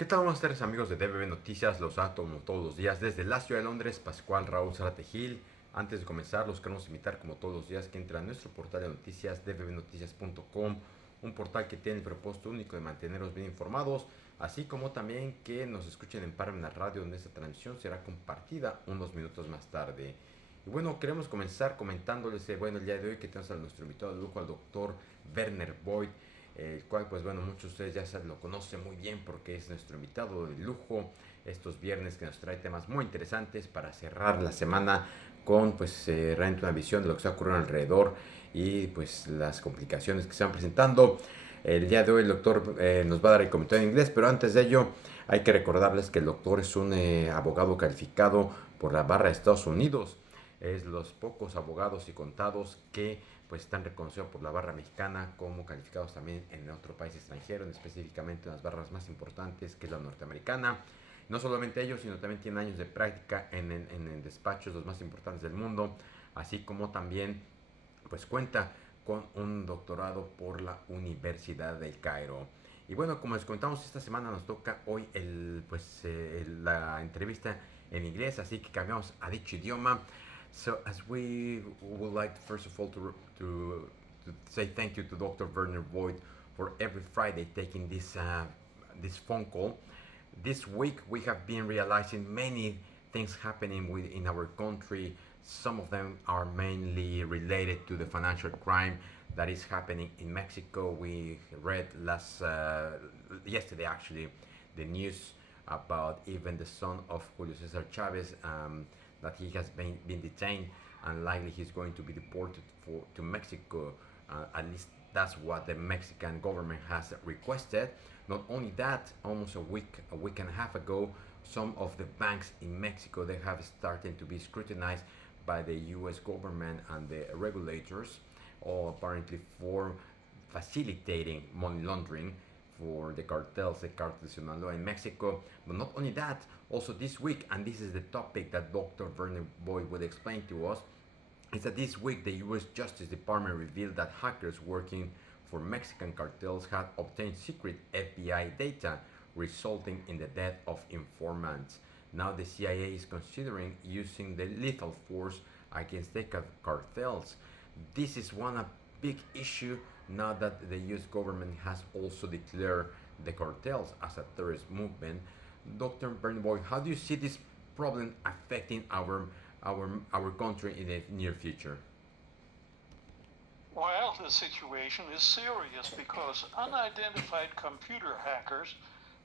¿Qué tal? Buenas tardes amigos de DBB Noticias, los como todos los días desde la ciudad de Londres, Pascual Raúl Zárate Gil. Antes de comenzar, los queremos invitar como todos los días que entren a nuestro portal de noticias dbbnoticias.com, un portal que tiene el propósito único de mantenerlos bien informados, así como también que nos escuchen en Parmenas Radio, donde esta transmisión será compartida unos minutos más tarde. Y bueno, queremos comenzar comentándoles, el día de hoy que tenemos a nuestro invitado de lujo, al doctor Werner Voigt, el cual pues bueno, muchos de ustedes ya lo conocen muy bien porque es nuestro invitado de lujo estos viernes, que nos trae temas muy interesantes para cerrar la semana con pues realmente una visión de lo que está ocurriendo alrededor y pues las complicaciones que se van presentando. El día de hoy el doctor nos va a dar el comentario en inglés, pero antes de ello hay que recordarles que el doctor es un abogado calificado por la barra de Estados Unidos. Es los pocos abogados y contados que pues están reconocidos por la barra mexicana como calificados también en otro país extranjero, específicamente en las barras más importantes, que es la norteamericana. No solamente ellos, sino también tienen años de práctica en despachos los más importantes del mundo, así como también pues cuenta con un doctorado por la Universidad del Cairo. Y bueno, como les comentamos, esta semana nos toca hoy la entrevista en inglés, así que cambiamos a dicho idioma. So, as we would like, first of all, to say thank you to Dr. Werner Voigt for every Friday taking this phone call. This week we have been realizing many things happening in our country. Some of them are mainly related to the financial crime that is happening in Mexico. We read yesterday actually the news about even the son of Julio Cesar Chavez, that he has been detained and likely he's going to be deported to Mexico. At least that's what the Mexican government has requested. Not only that, almost a week and a half ago, some of the banks in Mexico, they have started to be scrutinized by the U.S. government and the regulators, all apparently for facilitating money laundering for the cartels, the cartel de Sinaloa in Mexico. But not only that, also this week, and this is the topic that Dr. Werner Voigt would explain to us, is that this week the U.S. Justice Department revealed that hackers working for Mexican cartels had obtained secret FBI data, resulting in the death of informants. Now the CIA is considering using the lethal force against the cartels. This is one big issue now that the U.S. government has also declared the cartels as a terrorist movement. Dr. Bernboy, how do you see this problem affecting our country in the near future? Well, the situation is serious because unidentified computer hackers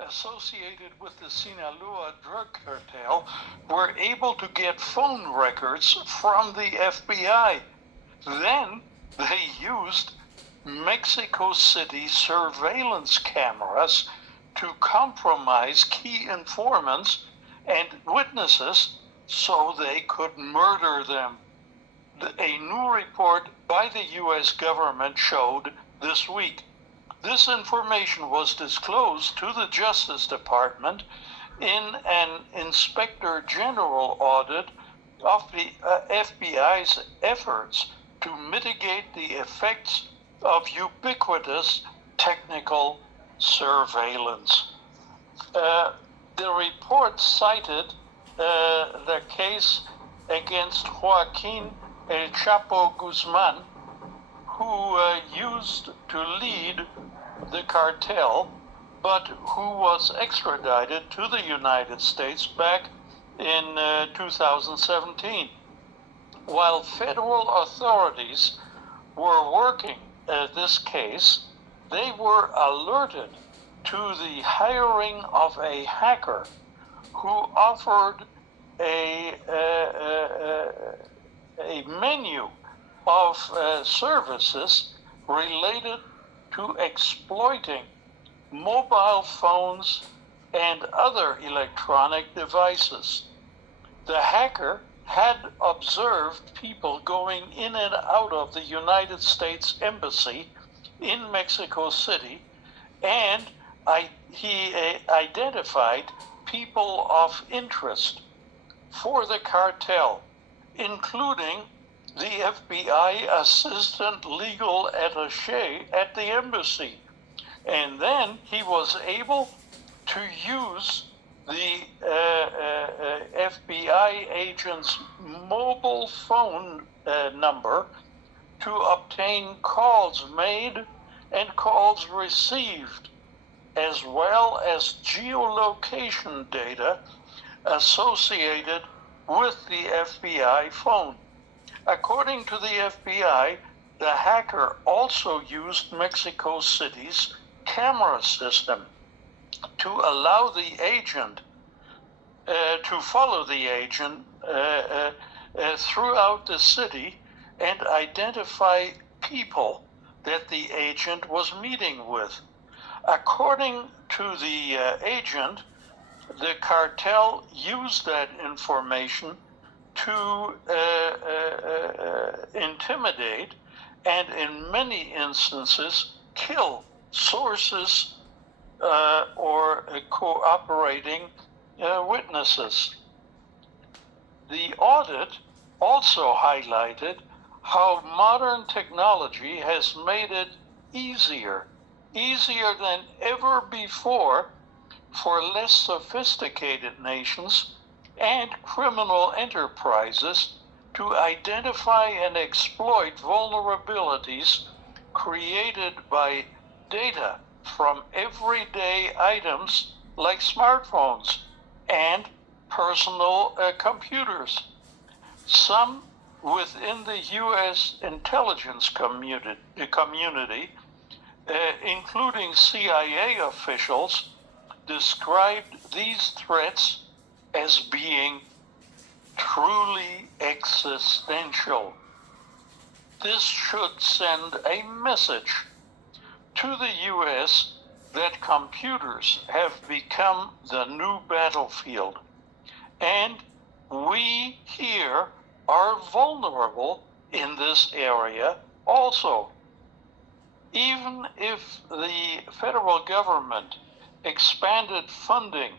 associated with the Sinaloa drug cartel were able to get phone records from the FBI. Then they used Mexico City surveillance cameras to compromise key informants and witnesses so they could murder them. A new report by the U.S. government showed this week. This information was disclosed to the Justice Department in an Inspector General audit of the FBI's efforts to mitigate the effects of ubiquitous technical surveillance. The report cited the case against Joaquin El Chapo Guzman, who used to lead the cartel, but who was extradited to the United States back in 2017. While federal authorities were working this case, they were alerted to the hiring of a hacker who offered a menu of services related to exploiting mobile phones and other electronic devices. The hacker had observed people going in and out of the United States Embassy in Mexico City, and he identified people of interest for the cartel, including the FBI assistant legal attaché at the embassy. And then he was able to use the FBI agent's mobile phone number to obtain calls made and calls received, as well as geolocation data associated with the FBI phone. According to the FBI, the hacker also used Mexico City's camera system to allow the agent to follow the agent throughout the city and identify people that the agent was meeting with. According to the agent, the cartel used that information to intimidate and in many instances kill sources or cooperating witnesses. The audit also highlighted how modern technology has made it easier than ever before for less sophisticated nations and criminal enterprises to identify and exploit vulnerabilities created by data from everyday items like smartphones and personal computers. Some within the U.S. intelligence community, including CIA officials, described these threats as being truly existential. This should send a message to the U.S. that computers have become the new battlefield, and we here are vulnerable in this area also. Even if the federal government expanded funding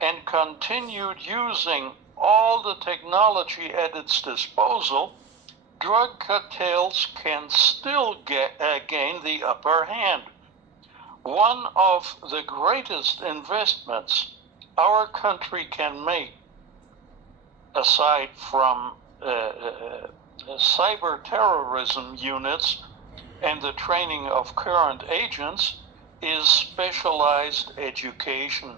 and continued using all the technology at its disposal, drug cartels can still gain the upper hand. One of the greatest investments our country can make, aside from cyber terrorism units and the training of current agents, is specialized education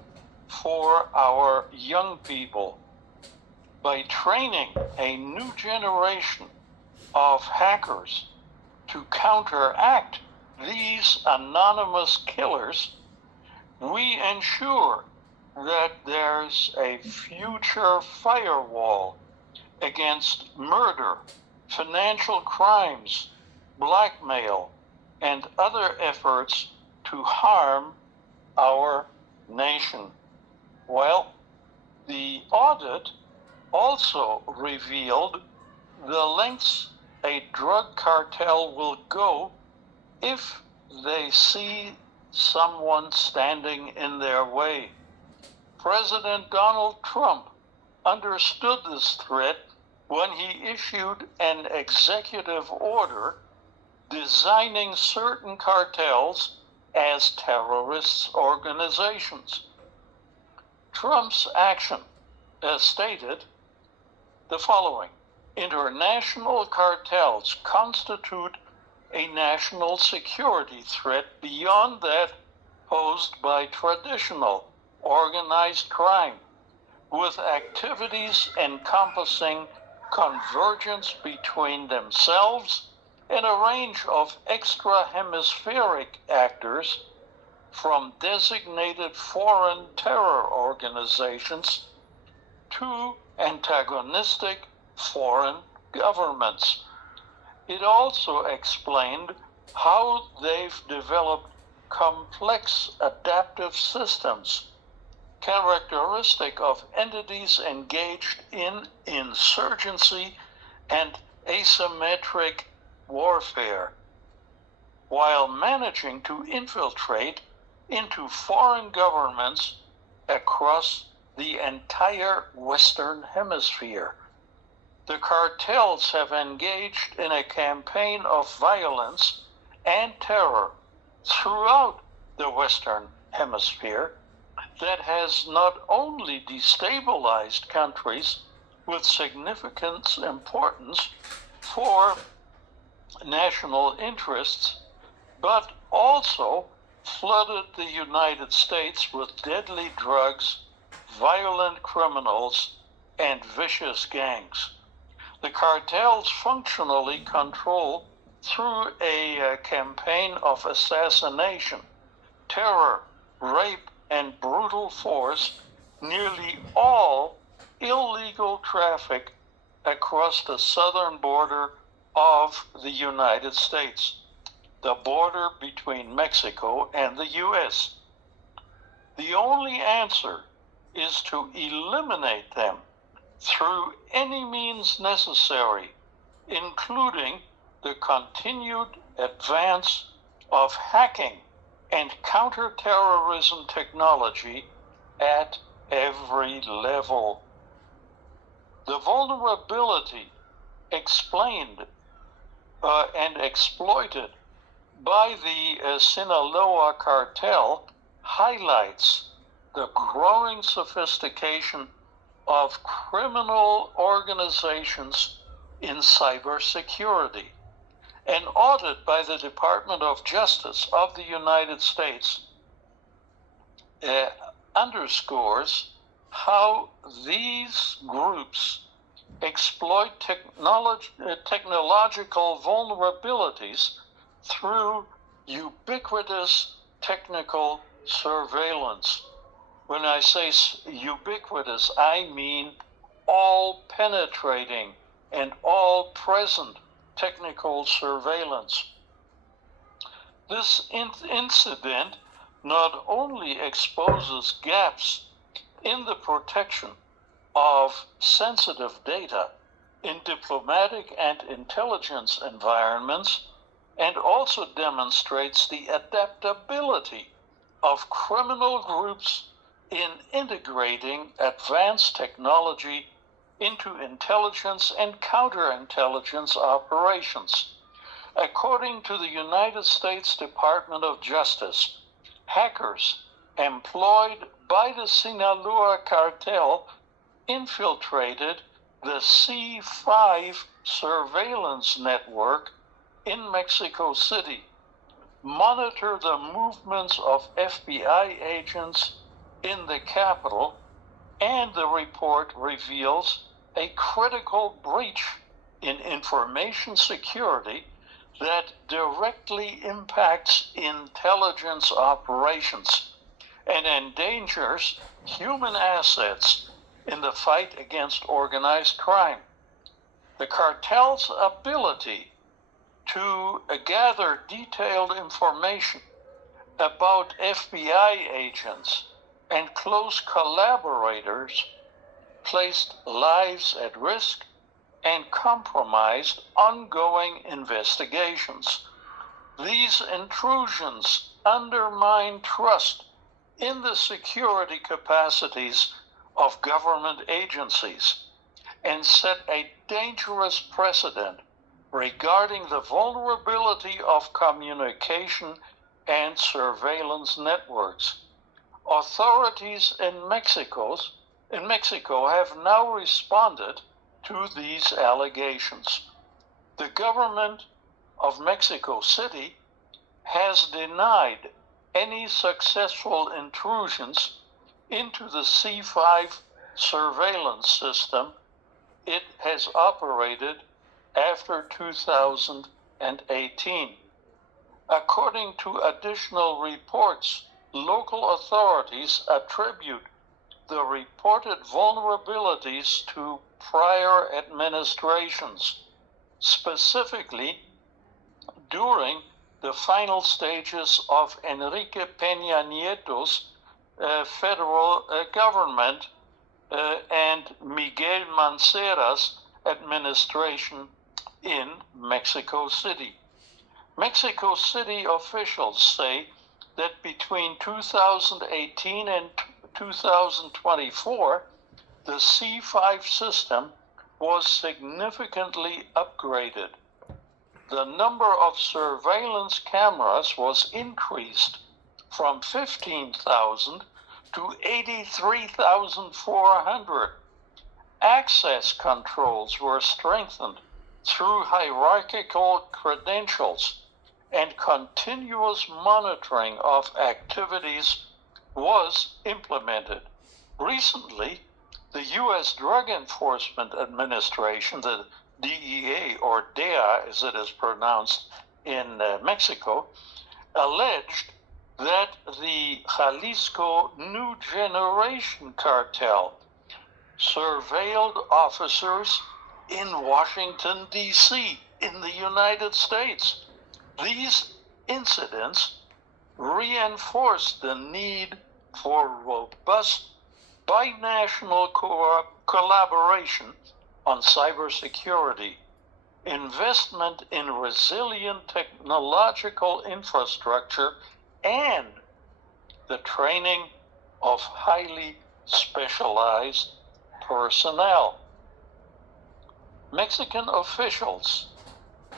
for our young people. By training a new generation of hackers to counteract these anonymous killers, we ensure that there's a future firewall against murder, financial crimes, blackmail, and other efforts to harm our nation. Well, the audit also revealed the lengths a drug cartel will go if they see someone standing in their way. President Donald Trump understood this threat when he issued an executive order designing certain cartels as terrorist organizations. Trump's action stated the following: international cartels constitute a national security threat beyond that posed by traditional organized crime, with activities encompassing convergence between themselves and a range of extra-hemispheric actors, from designated foreign terror organizations to antagonistic foreign governments. It also explained how they've developed complex adaptive systems, characteristic of entities engaged in insurgency and asymmetric warfare, while managing to infiltrate into foreign governments across the entire Western Hemisphere. The cartels have engaged in a campaign of violence and terror throughout the Western Hemisphere, that has not only destabilized countries with significant importance for national interests, but also flooded the United States with deadly drugs, violent criminals, and vicious gangs. The cartels functionally control, through a campaign of assassination, terror, rape, and brutal force, nearly all illegal traffic across the southern border of the United States, the border between Mexico and the U.S. The only answer is to eliminate them through any means necessary, including the continued advance of hacking and counterterrorism technology at every level. The vulnerability explained and exploited by the Sinaloa cartel highlights the growing sophistication of criminal organizations in cybersecurity. An audit by the Department of Justice of the United States underscores how these groups exploit technological vulnerabilities through ubiquitous technical surveillance. When I say ubiquitous, I mean all-penetrating and all-present technical surveillance. This incident not only exposes gaps in the protection of sensitive data in diplomatic and intelligence environments, and also demonstrates the adaptability of criminal groups in integrating advanced technology into intelligence and counterintelligence operations. According to the United States Department of Justice, hackers employed by the Sinaloa cartel infiltrated the C5 surveillance network in Mexico City, monitor the movements of FBI agents in the capital, and the report reveals a critical breach in information security that directly impacts intelligence operations and endangers human assets in the fight against organized crime. The cartel's ability to gather detailed information about FBI agents and close collaborators placed lives at risk and compromised ongoing investigations. These intrusions undermine trust in the security capacities of government agencies and set a dangerous precedent regarding the vulnerability of communication and surveillance networks. Authorities in Mexico have now responded to these allegations. The government of Mexico City has denied any successful intrusions into the C5 surveillance system it has operated after 2018. According to additional reports, local authorities attribute the reported vulnerabilities to prior administrations, specifically during the final stages of Enrique Peña Nieto's federal government and Miguel Mancera's administration in Mexico City. Mexico City officials say that between 2018 and 2024, the C5 system was significantly upgraded. The number of surveillance cameras was increased from 15,000 to 83,400. Access controls were strengthened through hierarchical credentials, and continuous monitoring of activities was implemented. Recently, the U.S. Drug Enforcement Administration, the DEA, or DEA as it is pronounced in Mexico, alleged that the Jalisco New Generation cartel surveilled officers in Washington, D.C., in the United States. These incidents reinforced the need for robust binational collaboration on cybersecurity, investment in resilient technological infrastructure, and the training of highly specialized personnel. Mexican officials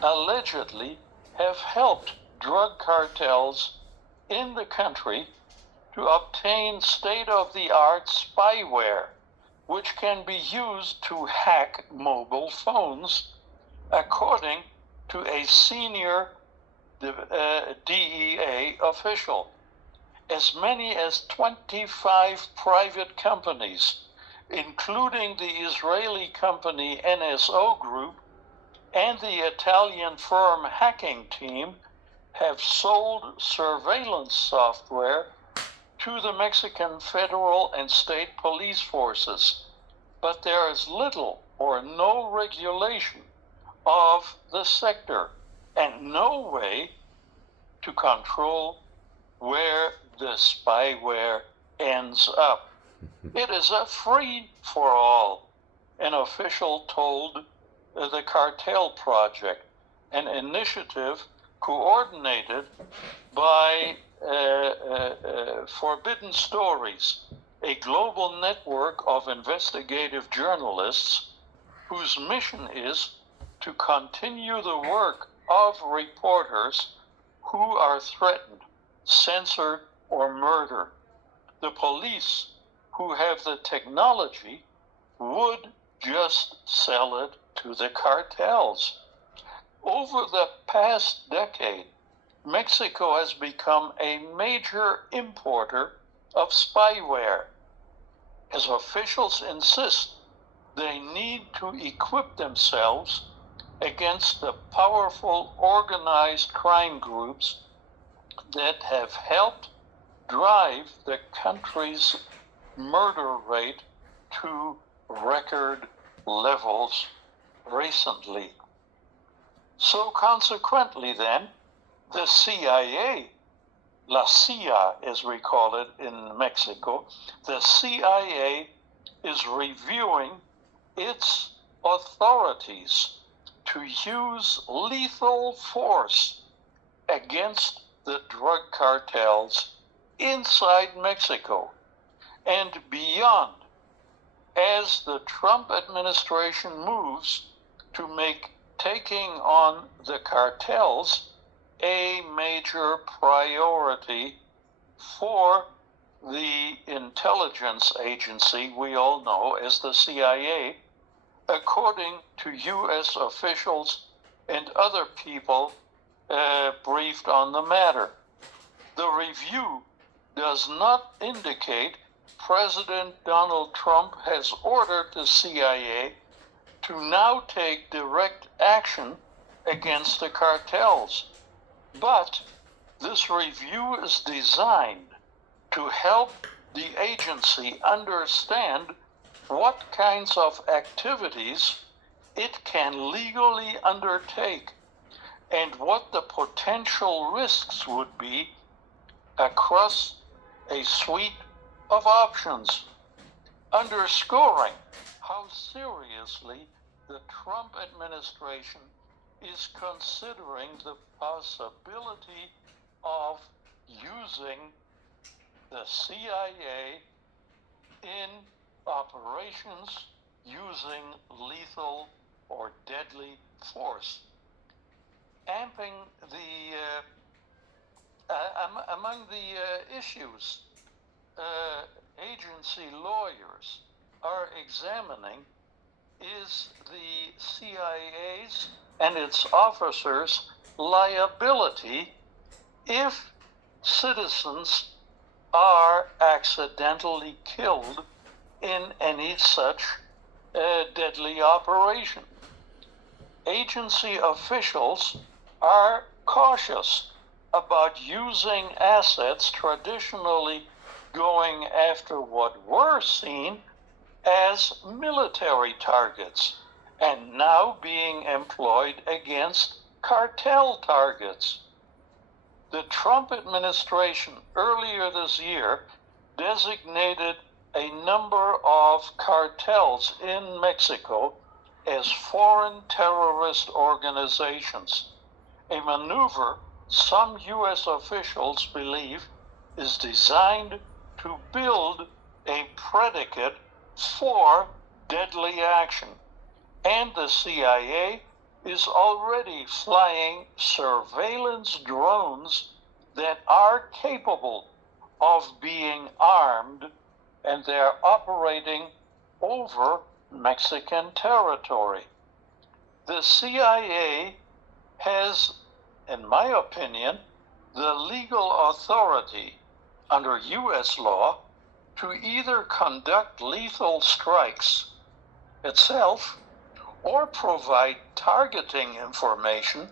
allegedly have helped drug cartels in the country to obtain state-of-the-art spyware, which can be used to hack mobile phones, according to a senior DEA official. As many as 25 private companies, including the Israeli company NSO Group and the Italian firm Hacking Team, have sold surveillance software to the Mexican federal and state police forces, but there is little or no regulation of the sector and no way to control where the spyware ends up. It is a free-for-all, an official told the Cartel Project, an initiative coordinated by Forbidden Stories, a global network of investigative journalists whose mission is to continue the work of reporters who are threatened, censored, or murdered. The police, who have the technology, would just sell it to the cartels. Over the past decade, Mexico has become a major importer of spyware, as officials insist they need to equip themselves against the powerful organized crime groups that have helped drive the country's murder rate to record levels recently. So consequently then, the CIA, La CIA as we call it in Mexico, the CIA is reviewing its authorities to use lethal force against the drug cartels inside Mexico and beyond, as the Trump administration moves to make taking on the cartels a major priority for the intelligence agency we all know as the CIA, according to U.S. officials and other people briefed on the matter. The review does not indicate President Donald Trump has ordered the CIA to now take direct action against the cartels, but this review is designed to help the agency understand what kinds of activities it can legally undertake and what the potential risks would be across a suite of options, underscoring how seriously the Trump administration is considering the possibility of using the CIA in operations using lethal or deadly force. Amping the among the issues agency lawyers are examining is the CIA's and its officers' liability if citizens are accidentally killed in any such deadly operation. Agency officials are cautious about using assets traditionally going after what were seen as military targets and now being employed against cartel targets. The Trump administration earlier this year designated a number of cartels in Mexico as foreign terrorist organizations, a maneuver some U.S. officials believe is designed to build a predicate for deadly action, and the CIA is already flying surveillance drones that are capable of being armed, and they're operating over Mexican territory. The CIA has, in my opinion, the legal authority under U.S. law to either conduct lethal strikes itself or provide targeting information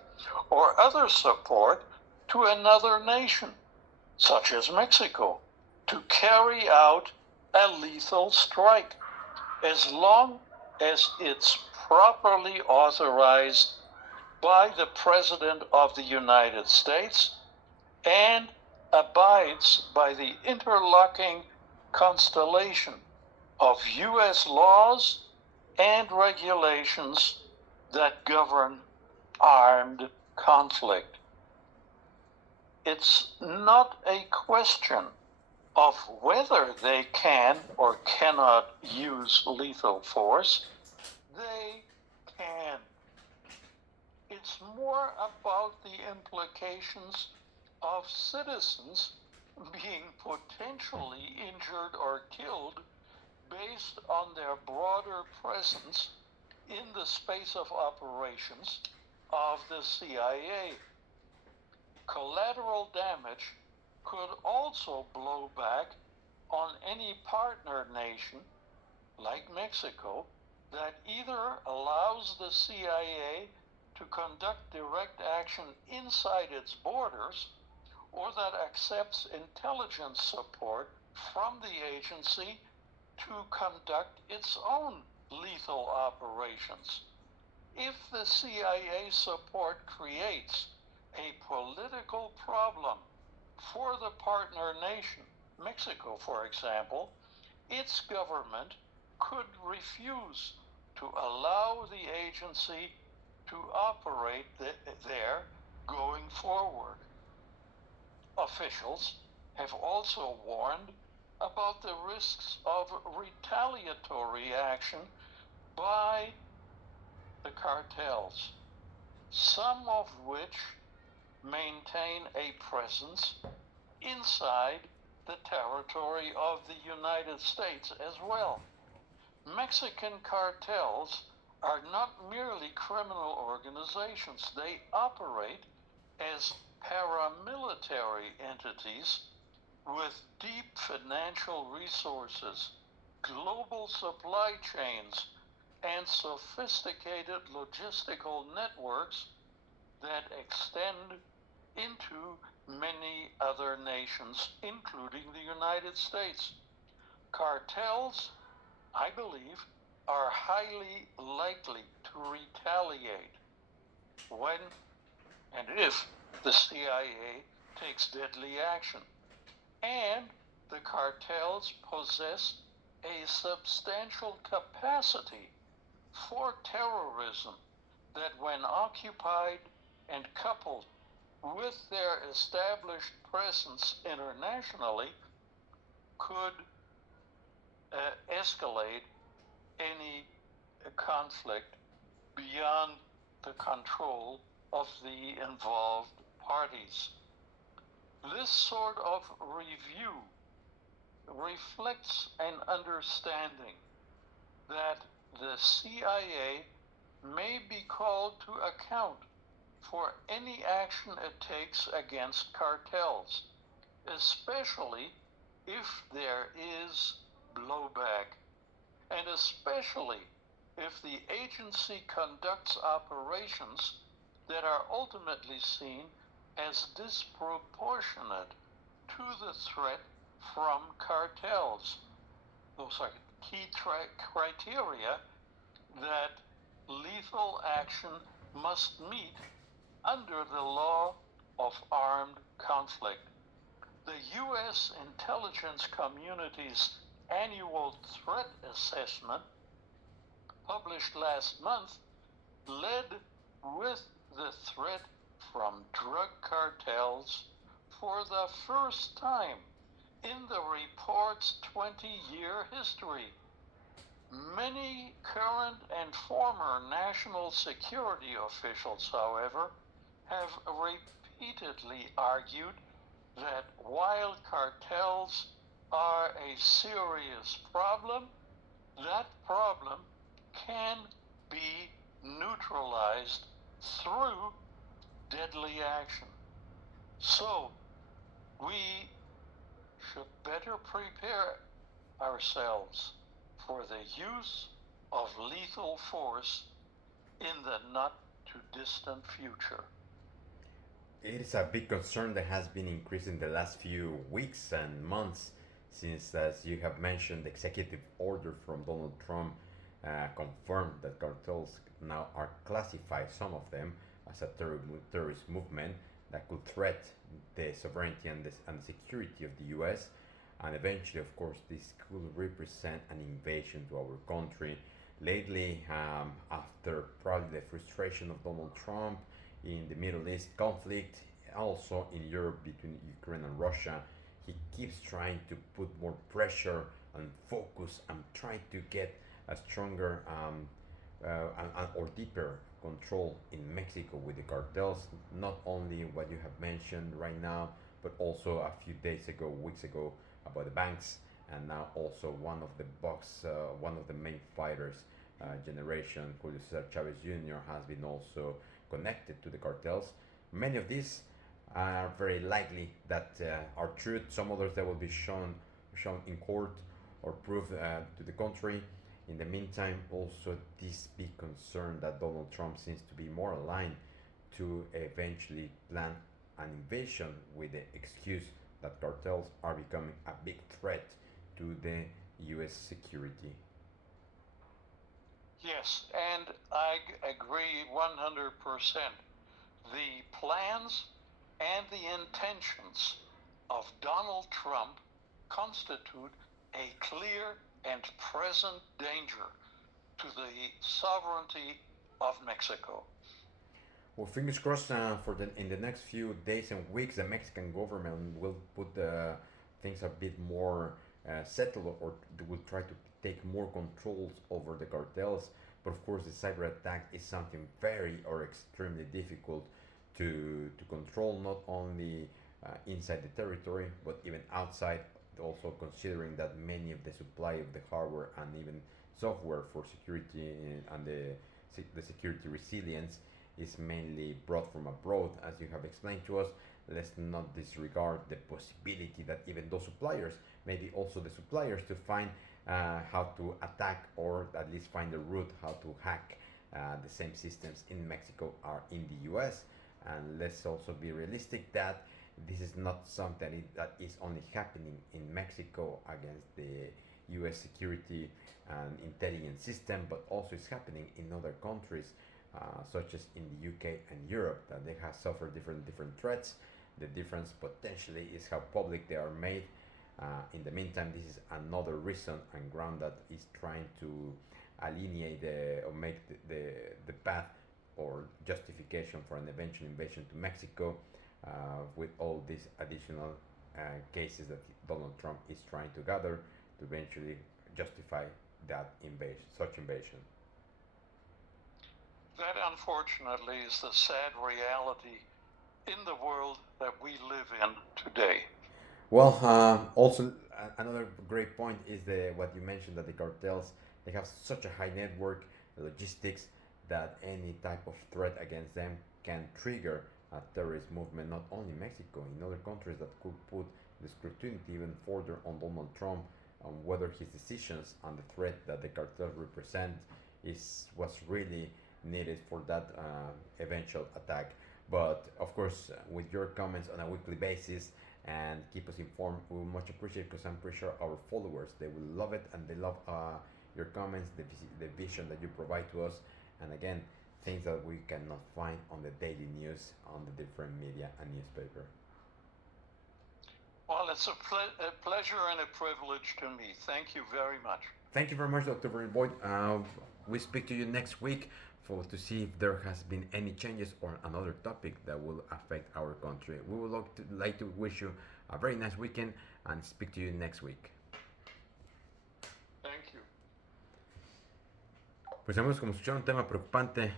or other support to another nation, such as Mexico, to carry out a lethal strike, as long as it's properly authorized by the President of the United States and abides by the interlocking constellation of U.S. laws and regulations that govern armed conflict. It's not a question of whether they can or cannot use lethal force. They can. It's more about the implications of citizens being potentially injured or killed based on their broader presence in the space of operations of the CIA. Collateral damage could also blow back on any partner nation, like Mexico, that either allows the CIA to conduct direct action inside its borders, or that accepts intelligence support from the agency to conduct its own lethal operations. If the CIA support creates a political problem for the partner nation, Mexico, for example, its government could refuse to allow the agency to operate there going forward. Officials have also warned about the risks of retaliatory action by the cartels, some of which maintain a presence inside the territory of the United States as well. Mexican cartels are not merely criminal organizations. They operate as paramilitary entities with deep financial resources, global supply chains, and sophisticated logistical networks that extend into many other nations, including the United States. Cartels, I believe, are highly likely to retaliate when and if the CIA takes deadly action. And the cartels possess a substantial capacity for terrorism that, when occupied and coupled with their established presence internationally, could escalate any conflict beyond the control of the involved parties. This sort of review reflects an understanding that the CIA may be called to account for any action it takes against cartels, especially if there is blowback, and especially if the agency conducts operations that are ultimately seen as disproportionate to the threat from cartels. Those are key criteria that lethal action must meet under the law of armed conflict. The U.S. intelligence community's annual threat assessment, published last month, led with the threat from drug cartels for the first time in the report's 20-year history. Many current and former national security officials, however, have repeatedly argued that while cartels are a serious problem, that problem can be neutralized through deadly action. So, we should better prepare ourselves for the use of lethal force in the not too distant future. It is a big concern that has been increasing the last few weeks and months since, as you have mentioned, the executive order from Donald Trump confirmed that cartels now are classified, some of them, as a terrorist movement that could threaten the sovereignty and the security of the U.S. And eventually, of course, this could represent an invasion to our country. Lately, after probably the frustration of Donald Trump in the Middle East conflict, also in Europe between Ukraine and Russia, he keeps trying to put more pressure and focus and try to get a stronger or deeper control in Mexico with the cartels. Not only what you have mentioned right now, but also a few days ago, weeks ago, about the banks, and now also one of the main fighters generation, Julio Cesar Chavez Jr., has been also connected to the cartels. Many of these are very likely that are true. Some others that will be shown in court or proved to the contrary. In the meantime, also this big concern that Donald Trump seems to be more aligned to eventually plan an invasion with the excuse that cartels are becoming a big threat to the U.S. security. Yes, and I agree 100%. The plans and the intentions of Donald Trump constitute a clear and present danger to the sovereignty of Mexico. Well, fingers crossed in the next few days and weeks, the Mexican government will put things a bit more settled, or will try to take more controls over the cartels. But of course, the cyber attack is something very or extremely difficult to control, not only inside the territory, but even outside. Also considering that many of the supply of the hardware and even software for security and the security resilience is mainly brought from abroad, as you have explained to us. Let's not disregard the possibility that even those suppliers, maybe also the suppliers, to find how to attack, or at least find a route how to hack the same systems in Mexico are in the US. And let's also be realistic that this is not something that is only happening in Mexico against the US security and intelligence system, but also is happening in other countries, such as in the UK and Europe, that they have suffered different threats. The difference potentially is how public they are made. In the meantime, this is another reason and ground that is trying to alienate or make the path or justification for an eventual invasion to Mexico, with all these additional cases that Donald Trump is trying to gather to eventually justify that invasion, such invasion. That, unfortunately, is the sad reality in the world that we live in today. Well, also another great point is the what you mentioned that the cartels they have such a high network logistics that any type of threat against them can trigger a terrorist movement not only in Mexico in other countries that could put the scrutiny even further on Donald Trump on whether his decisions on the threat that the cartels represent is what's really needed for that eventual attack. But of course, with your comments on a weekly basis and keep us informed, we will much appreciate because I'm pretty sure our followers they will love it and they love your comments, the vision that you provide to us, and again, things that we cannot find on the daily news on the different media and newspaper. Well, it's a pleasure and a privilege to me. Thank you very much. Thank you very much, Dr. Werner Voigt. We speak to you next week for to see if there has been any changes or another topic that will affect our country. We would like to wish you a very nice weekend and speak to you next week. Thank you. Pues amigos, como escucharon, un tema preocupante,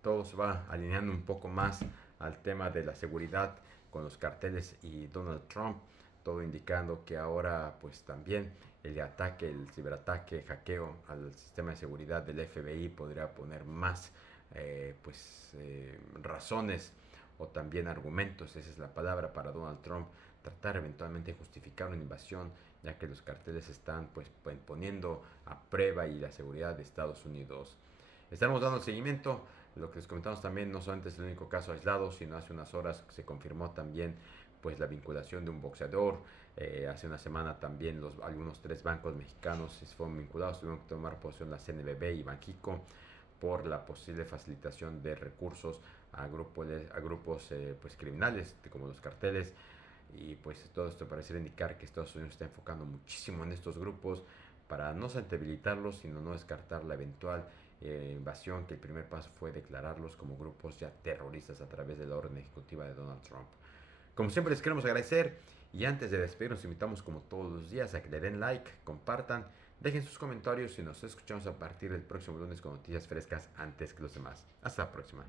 todo se va alineando un poco más al tema de la seguridad con los carteles y Donald Trump, todo indicando que ahora pues también el ataque, el ciberataque, hackeo al sistema de seguridad del FBI podría poner más razones o también argumentos, esa es la palabra, para Donald Trump tratar eventualmente de justificar una invasión, ya que los carteles están pues poniendo a prueba y la seguridad de Estados Unidos. Estamos dando seguimiento, lo que les comentamos también no solamente es el único caso aislado, sino hace unas horas se confirmó también pues la vinculación de un boxeador. Hace una semana también algunos 3 bancos mexicanos fueron vinculados, tuvieron que tomar posesión la CNBB y Banxico por la posible facilitación de recursos a grupos pues criminales como los carteles. Y pues todo esto parece indicar que Estados Unidos está enfocando muchísimo en estos grupos para no solamente debilitarlos, sino no descartar la eventual invasión, que el primer paso fue declararlos como grupos ya terroristas a través de la orden ejecutiva de Donald Trump. Como siempre les queremos agradecer y antes de despedirnos invitamos como todos los días a que le den like, compartan, dejen sus comentarios y nos escuchamos a partir del próximo lunes con noticias frescas antes que los demás. Hasta la próxima.